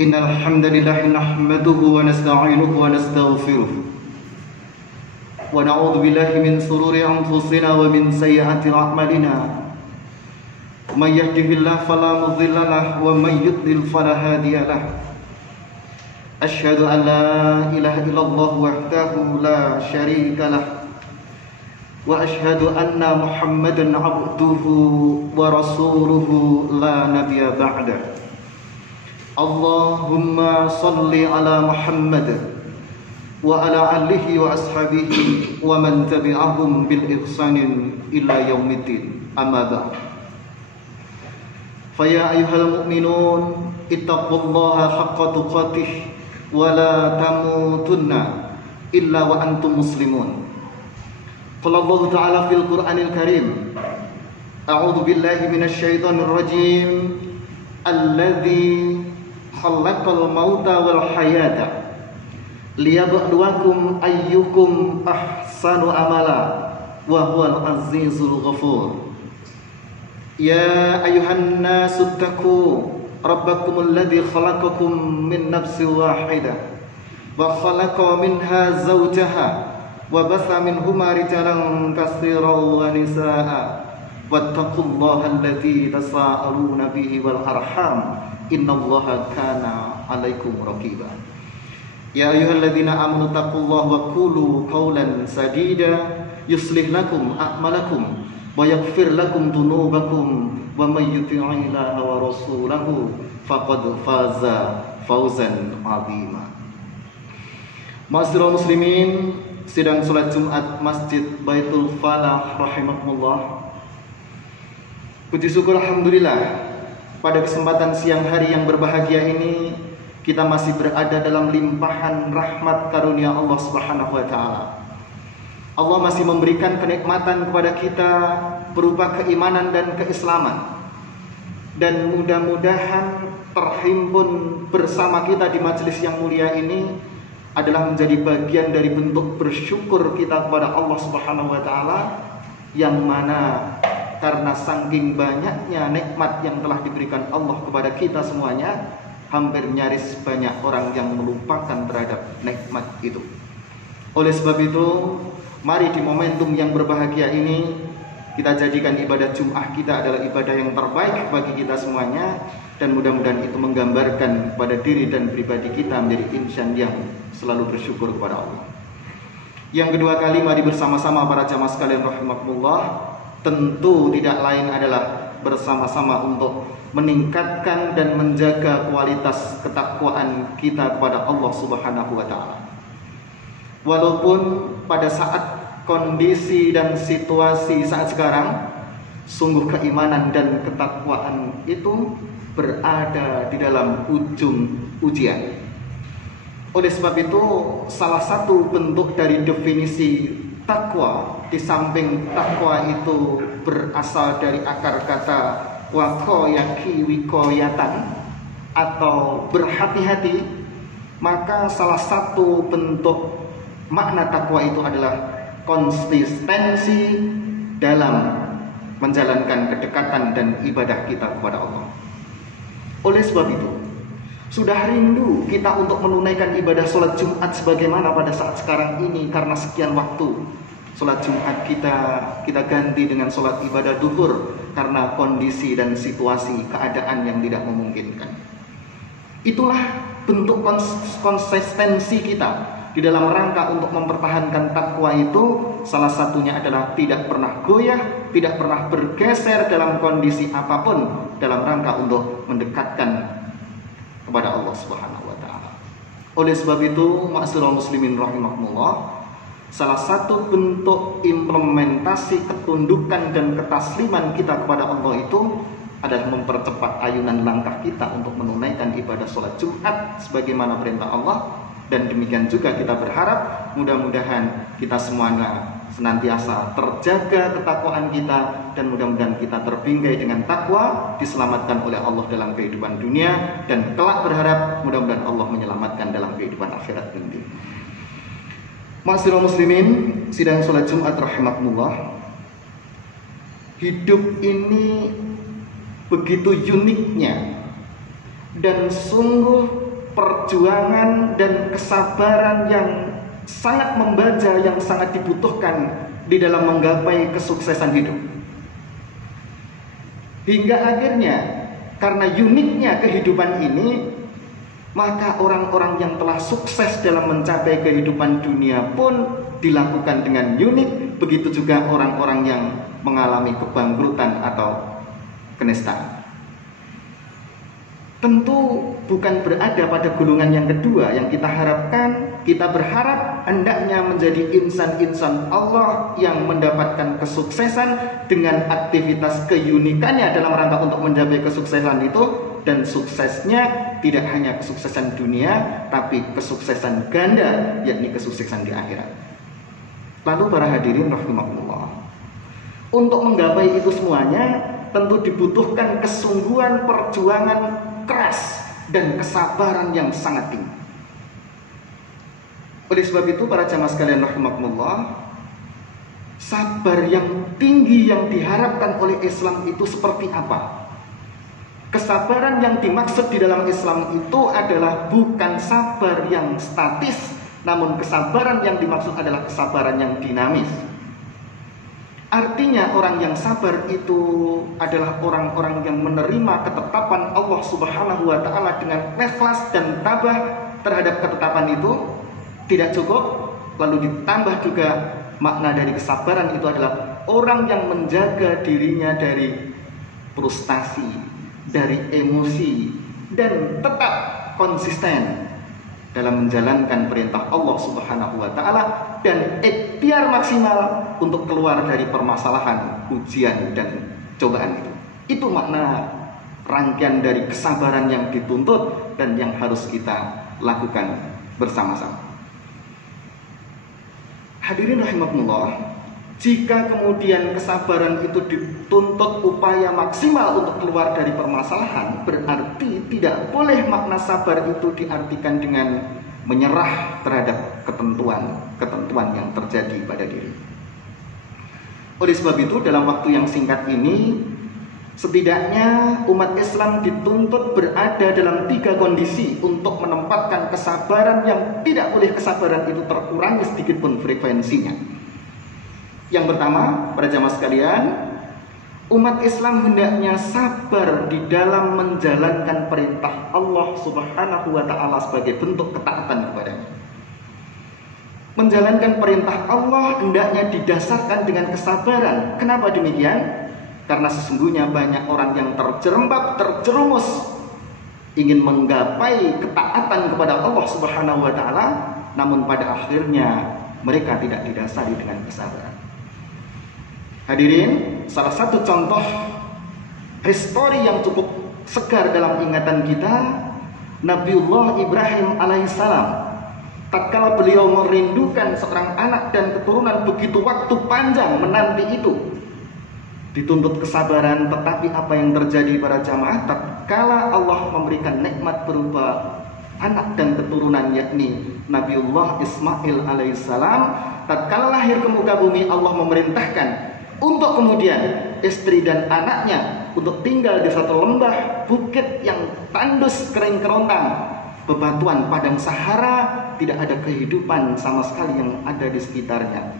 Innal hamdalillah nahmaduhu wa nasta'inuhu wa nastaghfiruh wa na'udzu billahi min shururi anfusina wa min sayyiati a'malina. May yahdihillahu fala mudilla lahu wa may yudlil fala hadiya lahu. Asyhadu an la ilaha illallah wahdahu la syarika lahu wa asyhadu anna Muhammadan 'abduhu wa rasuluhu la nabiyya ba'da. Allahumma salli ala Muhammad wa ala alihi wa ashabihi wa man tabi'ahum bil ihsanin ila yaumiddin. Amma ba'd. Fa ya ayyuhal mu'minun ittaqullaha haqqa tuqatih wa la tamutunna illa wa antum muslimun. Qala Allah ta'ala fil Qur'anil Karim, a'udzu billahi minasy syaithanir rajim. Alladzi khalaqal mauta wal hayata liyabluwakum ayyukum ahsanu amala wa huwal azizul ghafur. Ya ayyuhan nasu taqu rabbakumul ladzi khalaqakum min nafsin wahidah wa khalaqa minha zawjaha wa batha minhuma rijalan katsiran wa nisaa wattaqullaha alladzi tasaaluna bihi wal arham innallaha kana 'alaikum raqiba. Ya ayyuhalladzina amanu taqullaha wa qulu qawlan sadida yuslih lakum a'malakum wa yaghfir lakum dhunubakum wa may yuti'illaha wa rasulahu faqad faza fawzan 'azima. Ma'asyiral muslimin, sidang salat Jumat Masjid Baitul Falah rahimakumullah. Puji syukur alhamdulillah, pada kesempatan siang hari yang berbahagia ini kita masih berada dalam limpahan rahmat karunia Allah Subhanahu wa taala. Allah masih memberikan kenikmatan kepada kita berupa keimanan dan keislaman. Dan mudah-mudahan terhimpun bersama kita di majelis yang mulia ini adalah menjadi bagian dari bentuk bersyukur kita kepada Allah Subhanahu wa taala, yang mana karena saking banyaknya nikmat yang telah diberikan Allah kepada kita semuanya, hampir nyaris banyak orang yang melupakan terhadap nikmat itu. Oleh sebab itu, mari di momentum yang berbahagia ini kita jadikan ibadah Jum'ah kita adalah ibadah yang terbaik bagi kita semuanya, dan mudah-mudahan itu menggambarkan pada diri dan pribadi kita menjadi insan yang selalu bersyukur kepada Allah. Yang kedua kali, mari bersama-sama para jamaah sekalian rahimakumullah, tentu tidak lain adalah bersama-sama untuk meningkatkan dan menjaga kualitas ketakwaan kita kepada Allah Subhanahu wa taala. Walaupun pada saat kondisi dan situasi saat sekarang, sungguh keimanan dan ketakwaan itu berada di dalam ujung ujian. Oleh sebab itu, salah satu bentuk dari definisi takwa, di samping takwa itu berasal dari akar kata waqayaki wikoyatan atau berhati-hati, maka salah satu bentuk makna takwa itu adalah konsistensi dalam menjalankan kedekatan dan ibadah kita kepada Allah. Oleh sebab itu, sudah rindu kita untuk menunaikan ibadah sholat Jumat sebagaimana pada saat sekarang ini, karena sekian waktu sholat Jumat kita ganti dengan sholat ibadah duhur karena kondisi dan situasi keadaan yang tidak memungkinkan. Itulah bentuk konsistensi kita di dalam rangka untuk mempertahankan takwa itu. Salah satunya adalah tidak pernah goyah, tidak pernah bergeser dalam kondisi apapun dalam rangka untuk mendekatkan kepada Allah Subhanahu wa taala. Oleh sebab itu, ma'asyiral muslimin rahimakumullah, salah satu bentuk implementasi ketundukan dan ketasliman kita kepada Allah itu adalah mempercepat ayunan langkah kita untuk menunaikan ibadah sholat Jumat sebagaimana perintah Allah. Dan demikian juga kita berharap mudah-mudahan kita semuanya senantiasa terjaga ketakwaan kita, dan mudah-mudahan kita terbingkai dengan takwa, diselamatkan oleh Allah dalam kehidupan dunia, dan kelak berharap mudah-mudahan Allah menyelamatkan dalam kehidupan akhirat nanti. Ma'asyiral muslimin, sidang sholat Jumat rahimakumullah, hidup ini begitu uniknya dan sungguh perjuangan dan kesabaran yang sangat membaja, yang sangat dibutuhkan di dalam menggapai kesuksesan hidup. Hingga akhirnya karena uniknya kehidupan ini, maka orang-orang yang telah sukses dalam mencapai kehidupan dunia pun dilakukan dengan unik. Begitu juga orang-orang yang mengalami kebangkrutan atau kenistaan. Tentu bukan berada pada golongan yang kedua yang kita harapkan. Kita berharap hendaknya menjadi insan-insan Allah yang mendapatkan kesuksesan dengan aktivitas keunikannya dalam rangka untuk mencapai kesuksesan itu. Dan suksesnya tidak hanya kesuksesan dunia, tapi kesuksesan ganda, yakni kesuksesan di akhirat. Lalu para hadirin rahimakumullah, untuk menggapai itu semuanya tentu dibutuhkan kesungguhan, perjuangan keras dan kesabaran yang sangat tinggi. Oleh sebab itu para jamaah sekalian rahimakumullah, sabar yang tinggi yang diharapkan oleh Islam itu seperti apa? Kesabaran yang dimaksud di dalam Islam itu adalah bukan sabar yang statis, namun kesabaran yang dimaksud adalah kesabaran yang dinamis. Artinya orang yang sabar itu adalah orang-orang yang menerima ketetapan Allah Subhanahu wa Ta'ala dengan ikhlas dan tabah terhadap ketetapan itu. Tidak cukup, lalu ditambah juga makna dari kesabaran itu adalah orang yang menjaga dirinya dari frustasi, dari emosi, dan tetap konsisten dalam menjalankan perintah Allah Subhanahu wa Ta'ala dan ikhtiar maksimal untuk keluar dari permasalahan, ujian, dan cobaan itu. Itu makna rangkaian dari kesabaran yang dituntut dan yang harus kita lakukan bersama-sama. Hadirin rahimakumullah, jika kemudian kesabaran itu dituntut upaya maksimal untuk keluar dari permasalahan, berarti tidak boleh makna sabar itu diartikan dengan menyerah terhadap ketentuan yang terjadi pada diri. Oleh sebab itu, dalam waktu yang singkat ini, setidaknya umat Islam dituntut berada dalam 3 kondisi untuk menempatkan kesabaran yang tidak boleh kesabaran itu terkurangi sedikit pun frekuensinya. Yang pertama, para jamaah sekalian, umat Islam hendaknya sabar di dalam menjalankan perintah Allah Subhanahu wa Ta'ala sebagai bentuk ketaatan kepadanya. Menjalankan perintah Allah hendaknya didasarkan dengan kesabaran. Kenapa demikian? Karena sesungguhnya banyak orang yang terjerembab, terjerumus ingin menggapai ketaatan kepada Allah Subhanahu wa Ta'ala, namun pada akhirnya mereka tidak didasari dengan kesabaran. Hadirin, salah satu contoh histori yang cukup segar dalam ingatan kita, Nabiullah Ibrahim alaihissalam. Tatkala beliau merindukan seorang anak dan keturunan begitu waktu panjang menanti itu, dituntut kesabaran. Tetapi apa yang terjadi para jamaah, tatkala Allah memberikan nikmat berupa anak dan keturunan, yakni Nabiullah Ismail alaihissalam, tatkala lahir ke muka bumi, Allah memerintahkan untuk kemudian istri dan anaknya untuk tinggal di satu lembah bukit yang tandus, kering kerontang, bebatuan padang Sahara, tidak ada kehidupan sama sekali yang ada di sekitarnya.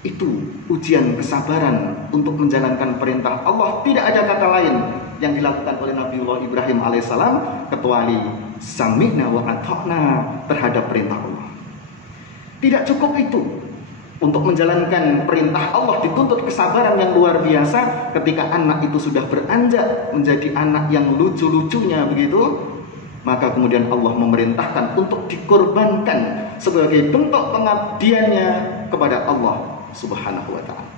Itu ujian kesabaran untuk menjalankan perintah Allah. Tidak ada kata lain yang dilakukan oleh Nabiullah Ibrahim alaihissalam kecuali sami'na wa ata'na terhadap perintah Allah. Tidak cukup itu. Untuk menjalankan perintah Allah dituntut kesabaran yang luar biasa. Ketika anak itu sudah beranjak menjadi anak yang lucu-lucunya begitu, maka kemudian Allah memerintahkan untuk dikorbankan sebagai bentuk pengabdiannya kepada Allah Subhanahu wa Ta'ala.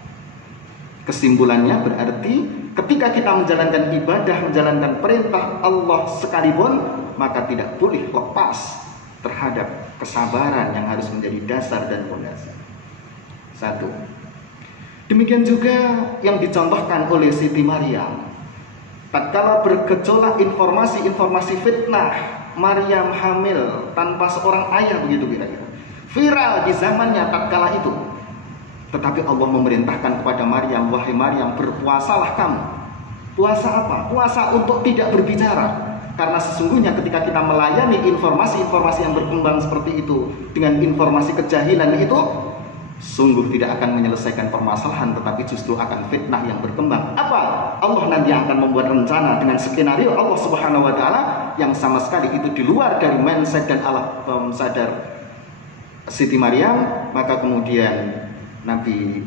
Kesimpulannya berarti ketika kita menjalankan ibadah, menjalankan perintah Allah sekalipun, maka tidak boleh lepas terhadap kesabaran yang harus menjadi dasar dan fondasi. 1. Demikian juga yang dicontohkan oleh Siti Maryam. Tatkala bergejolak informasi-informasi fitnah Maryam hamil tanpa seorang ayah begitu kira-kira, viral di zamannya tatkala itu. Tetapi Allah memerintahkan kepada Maryam, wahai Maryam, berpuasalah kamu. Puasa apa? Puasa untuk tidak berbicara. Karena sesungguhnya ketika kita melayani informasi-informasi yang berkembang seperti itu dengan informasi kejahilan itu sungguh tidak akan menyelesaikan permasalahan, tetapi justru akan fitnah yang berkembang. Apa? Allah nanti akan membuat rencana dengan skenario Allah Subhanahu wa taala yang sama sekali itu di luar dari mindset dan alam sadar Siti Maryam. Maka kemudian Nabi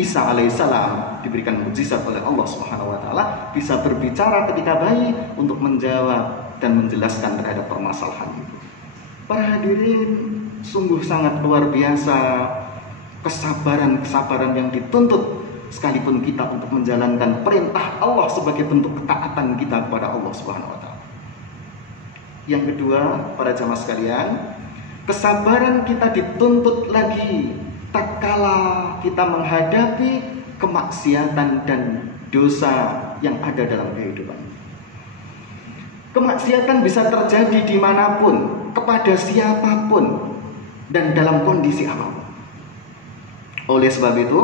Isa alaihissalam diberikan mukjizat oleh Allah Subhanahu wa taala, bisa berbicara ketika bayi untuk menjawab dan menjelaskan terhadap permasalahan itu. Para hadirin, sungguh sangat luar biasa kesabaran yang dituntut sekalipun kita untuk menjalankan perintah Allah sebagai bentuk ketaatan kita kepada Allah Subhanahu wa taala. Yang kedua, para jamaah sekalian, kesabaran kita dituntut lagi tatkala kita menghadapi kemaksiatan dan dosa yang ada dalam kehidupan. Kemaksiatan bisa terjadi dimanapun, kepada siapapun, dan dalam kondisi apapun. Oleh sebab itu,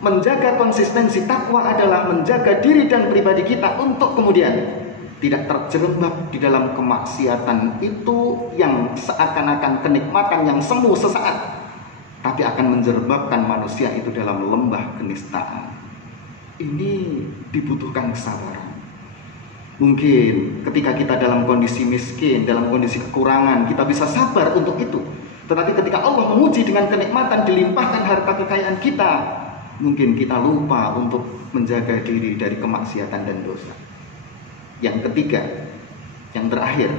menjaga konsistensi takwa adalah menjaga diri dan pribadi kita untuk kemudian tidak terjerembab di dalam kemaksiatan itu yang seakan-akan kenikmatan yang semu sesaat, tapi akan menjerebabkan manusia itu dalam lembah kenistaan. Ini dibutuhkan kesabaran. Mungkin ketika kita dalam kondisi miskin, dalam kondisi kekurangan, kita bisa sabar untuk itu. Tetapi ketika Allah menguji dengan kenikmatan, dilimpahkan harta kekayaan kita, mungkin kita lupa untuk menjaga diri dari kemaksiatan dan dosa. Yang ketiga, yang terakhir,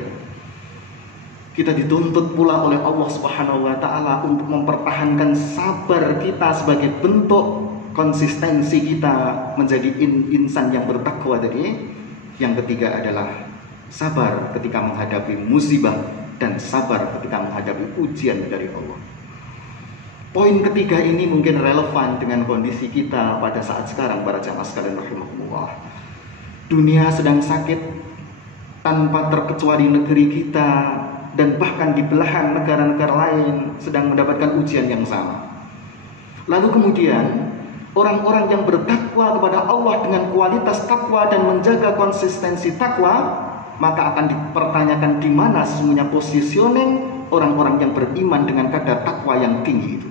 kita dituntut pula oleh Allah Subhanahu wa taala untuk mempertahankan sabar kita sebagai bentuk konsistensi kita menjadi insan yang bertakwa tadi. Yang ketiga adalah sabar ketika menghadapi musibah dan sabar ketika menghadapi ujian dari Allah. Poin ketiga ini mungkin relevan dengan kondisi kita pada saat sekarang, para jamaah sekalian rahimakumullah. Dunia sedang sakit tanpa terkecuali negeri kita, dan bahkan di belahan negara-negara lain sedang mendapatkan ujian yang sama. Lalu kemudian orang-orang yang bertakwa kepada Allah dengan kualitas takwa dan menjaga konsistensi takwa, maka akan dipertanyakan di mana sesungguhnya positioning orang-orang yang beriman dengan kadar takwa yang tinggi itu.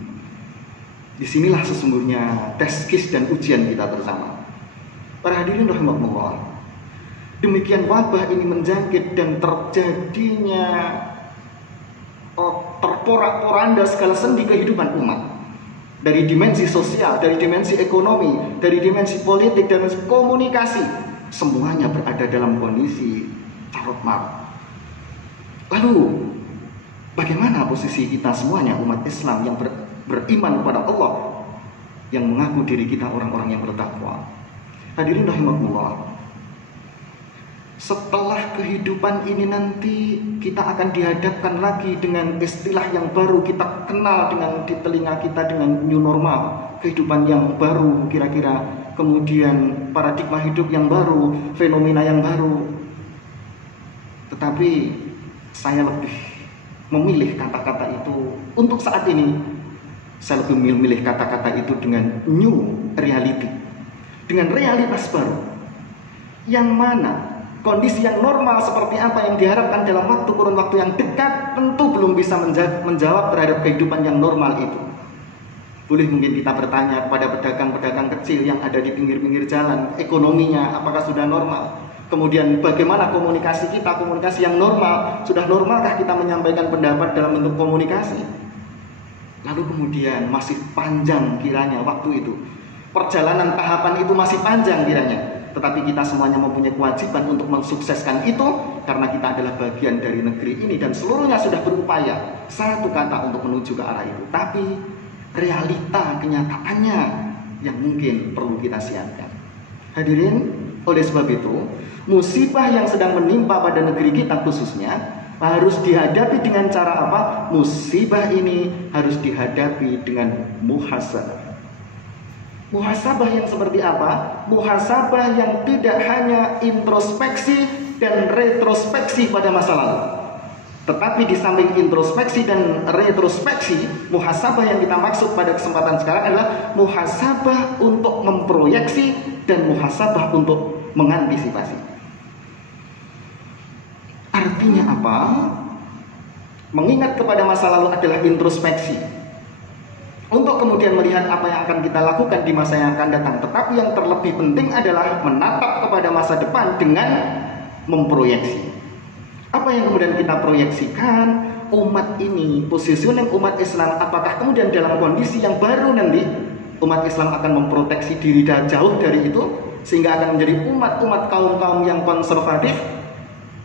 Disinilah sesungguhnya teskis dan ujian kita bersama. Para hadirin rahimakumullah, demikian wabah ini menjangkit dan terjadinya terporak-poranda segala sendi kehidupan umat. Dari dimensi sosial, dari dimensi ekonomi, dari dimensi politik, dan komunikasi, semuanya berada dalam kondisi carut marut. Lalu bagaimana posisi kita semuanya umat Islam yang beriman kepada Allah, yang mengaku diri kita orang-orang yang bertakwa? Hadirin rahimakumullah, setelah kehidupan ini nanti kita akan dihadapkan lagi dengan istilah yang baru kita kenal dengan di telinga kita dengan new normal, kehidupan yang baru kira-kira, kemudian paradigma hidup yang baru, fenomena yang baru. Tetapi saya lebih memilih kata-kata itu untuk saat ini. Saya lebih memilih kata-kata itu dengan new reality, dengan realitas baru, yang mana kondisi yang normal seperti apa yang diharapkan dalam kurun waktu yang dekat tentu belum bisa menjawab terhadap kehidupan yang normal itu. Boleh mungkin kita bertanya kepada pedagang-pedagang kecil yang ada di pinggir-pinggir jalan, ekonominya apakah sudah normal? Kemudian bagaimana komunikasi kita, komunikasi yang normal? Sudah normalkah kita menyampaikan pendapat dalam bentuk komunikasi? Lalu kemudian masih panjang kiranya waktu itu. Perjalanan tahapan itu masih panjang kiranya. Tetapi kita semuanya mempunyai kewajiban untuk mensukseskan itu, karena kita adalah bagian dari negeri ini dan seluruhnya sudah berupaya satu kata untuk menuju ke arah itu. Tapi realita kenyataannya yang mungkin perlu kita siapkan. Hadirin, oleh sebab itu musibah yang sedang menimpa pada negeri kita khususnya harus dihadapi dengan cara apa? Musibah ini harus dihadapi dengan muhasabah. Muhasabah yang seperti apa? Muhasabah yang tidak hanya introspeksi dan retrospeksi pada masa lalu, tetapi di samping introspeksi dan retrospeksi, muhasabah yang kita maksud pada kesempatan sekarang adalah muhasabah untuk memproyeksi dan muhasabah untuk mengantisipasi. Artinya apa? Mengingat kepada masa lalu adalah introspeksi untuk kemudian melihat apa yang akan kita lakukan di masa yang akan datang. Tetapi yang terlebih penting adalah menatap kepada masa depan dengan memproyeksi. Apa yang kemudian kita proyeksikan? Umat ini, positioning umat Islam, apakah kemudian dalam kondisi yang baru nanti umat Islam akan memproteksi diri dan jauh dari itu sehingga akan menjadi umat-umat kaum-kaum yang konservatif?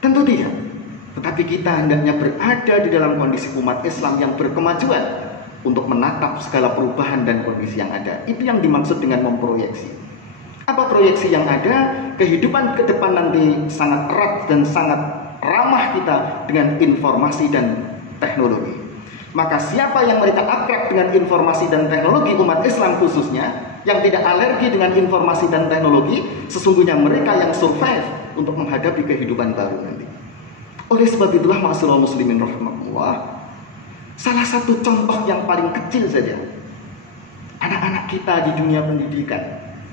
Tentu tidak. Tetapi kita hendaknya berada di dalam kondisi umat Islam yang berkemajuan untuk menatap segala perubahan dan kondisi yang ada. Itu yang dimaksud dengan memproyeksi. Apa proyeksi yang ada? Kehidupan ke depan nanti sangat erat dan sangat ramah kita dengan informasi dan teknologi. Maka siapa yang mereka akrab dengan informasi dan teknologi, umat Islam khususnya, yang tidak alergi dengan informasi dan teknologi, sesungguhnya mereka yang survive untuk menghadapi kehidupan baru nanti. Oleh sebab itulah ma'asyiral muslimin rahimahullah, salah satu contoh yang paling kecil saja, anak-anak kita di dunia pendidikan.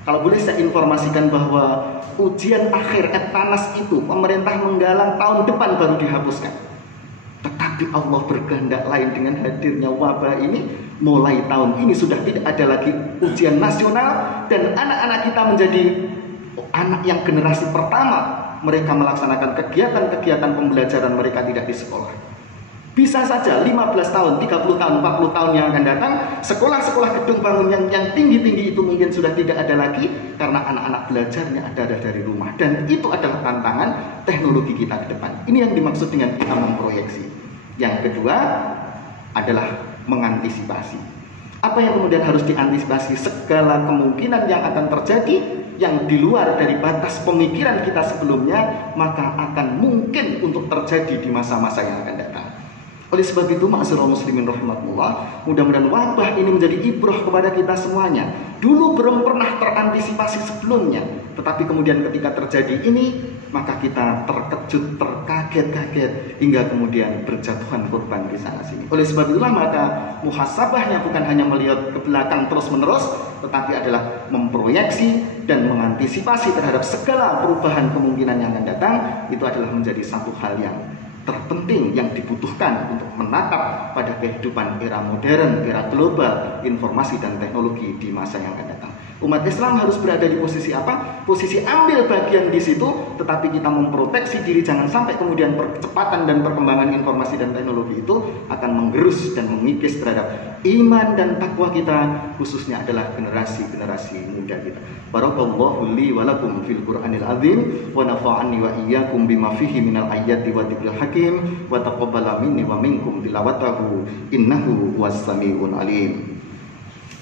Kalau boleh saya informasikan bahwa ujian akhir Etanas itu pemerintah menggalang tahun depan baru dihapuskan. Tetapi Allah berkehendak lain dengan hadirnya wabah ini. Mulai tahun ini sudah tidak ada lagi ujian nasional. Dan anak-anak kita menjadi anak yang generasi pertama. Mereka melaksanakan kegiatan-kegiatan pembelajaran mereka tidak di sekolah. Bisa saja 15 tahun, 30 tahun, 40 tahun yang akan datang, sekolah-sekolah gedung bangunan yang tinggi-tinggi itu mungkin sudah tidak ada lagi. Karena anak-anak belajarnya ada dari rumah. Dan itu adalah tantangan teknologi kita ke depan. Ini yang dimaksud dengan kita memproyeksi. Yang kedua adalah mengantisipasi. Apa yang kemudian harus diantisipasi? Segala kemungkinan yang akan terjadi yang di luar dari batas pemikiran kita sebelumnya, maka akan mungkin untuk terjadi di masa-masa yang akan datang. Oleh sebab itu, ma'asyiral muslimin rahmatullah, mudah-mudahan wabah ini menjadi ibrah kepada kita semuanya. Dulu belum pernah terantisipasi sebelumnya, tetapi kemudian ketika terjadi ini, maka kita terkejut, terkaget-kaget, hingga kemudian berjatuhan korban di sana sini. Oleh sebab itulah maka muhasabahnya bukan hanya melihat ke belakang terus-menerus, tetapi adalah memproyeksi dan mengantisipasi terhadap segala perubahan kemungkinan yang akan datang. Itu adalah menjadi satu hal yang terpenting yang dibutuhkan untuk menatap pada kehidupan era modern, era global, informasi dan teknologi di masa yang akan datang. Umat Islam harus berada di posisi apa? Posisi ambil bagian di situ, tetapi kita memproteksi diri jangan sampai kemudian percepatan dan perkembangan informasi dan teknologi itu akan menggerus dan mengikis terhadap iman dan takwa kita, khususnya adalah generasi-generasi muda kita. Barakallahu li wa lakum fil Qur'anil azim wa nafa'ani wa iyyakum bima fihi minal ayati wa dzikril hakim wa taqabbala minni wa minkum tilawatahu innahu huwas samiul alim.